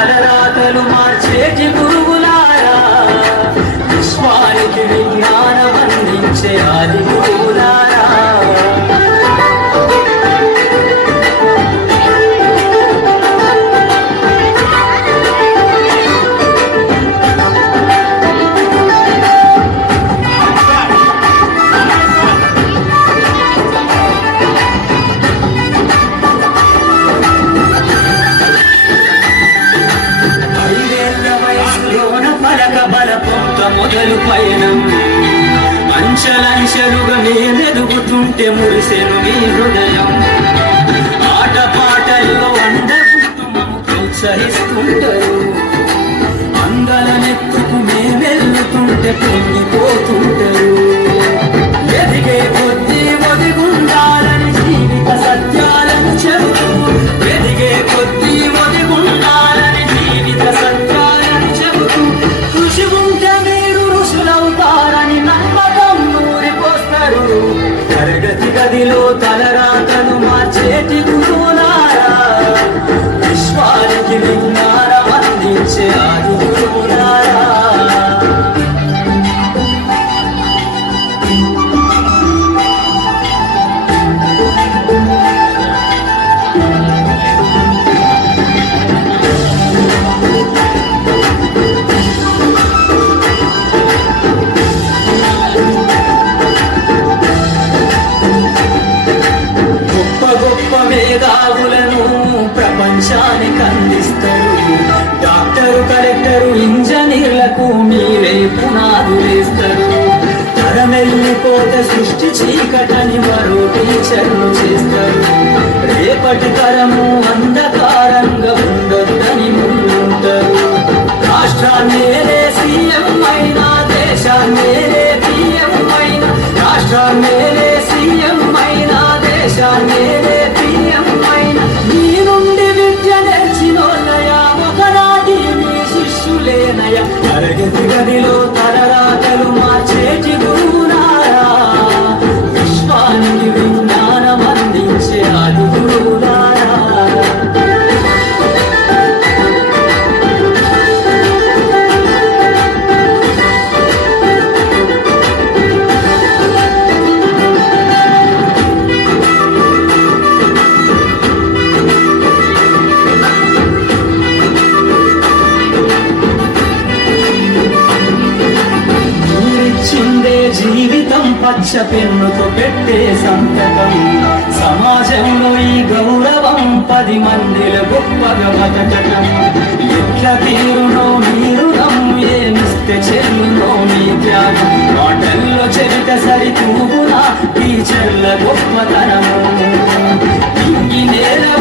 కాలరాతలు మార్చే గురువులారా విశ్వానికి విజ్ఞానం అందించే ఆది గురువులారా అంచెలంచెలుగా నేనెదుగుతుంటే మురిసెను మీ హృదయం. ఆట పాటల్లో ప్రోత్సహిస్తూ తరగతి సృష్టి చీకటని మరో టీచర్లు చేస్తారు రేపటి తరము అంధకారంగా ఉండొద్దని ముందుంటారు రాష్ట్రాన్నేలే సీఎం అయినా దేశాన్నేలే పిఎం అయినా రాష్ట్రాన్నేలే సీఎం అయినా దేశాన్నేలే పిఎం అయినా. మీ నుండి విద్య నేర్చినోన్నయా ఒకనాటి మీ శిష్యులేనయా? తరగతి గదిలో పచ్చ పెన్నుతో పెట్టే సంతకం. సమాజంలో ఈ గౌరవం పది మందిల గొప్పగా బతకటం. ఎట్ల తీరునో మీరు ఏమిస్తే చెల్లునో నీ త్యాగం. మాటల్లో చెవిట సరి గొప్పతనము. ఇంగి నేల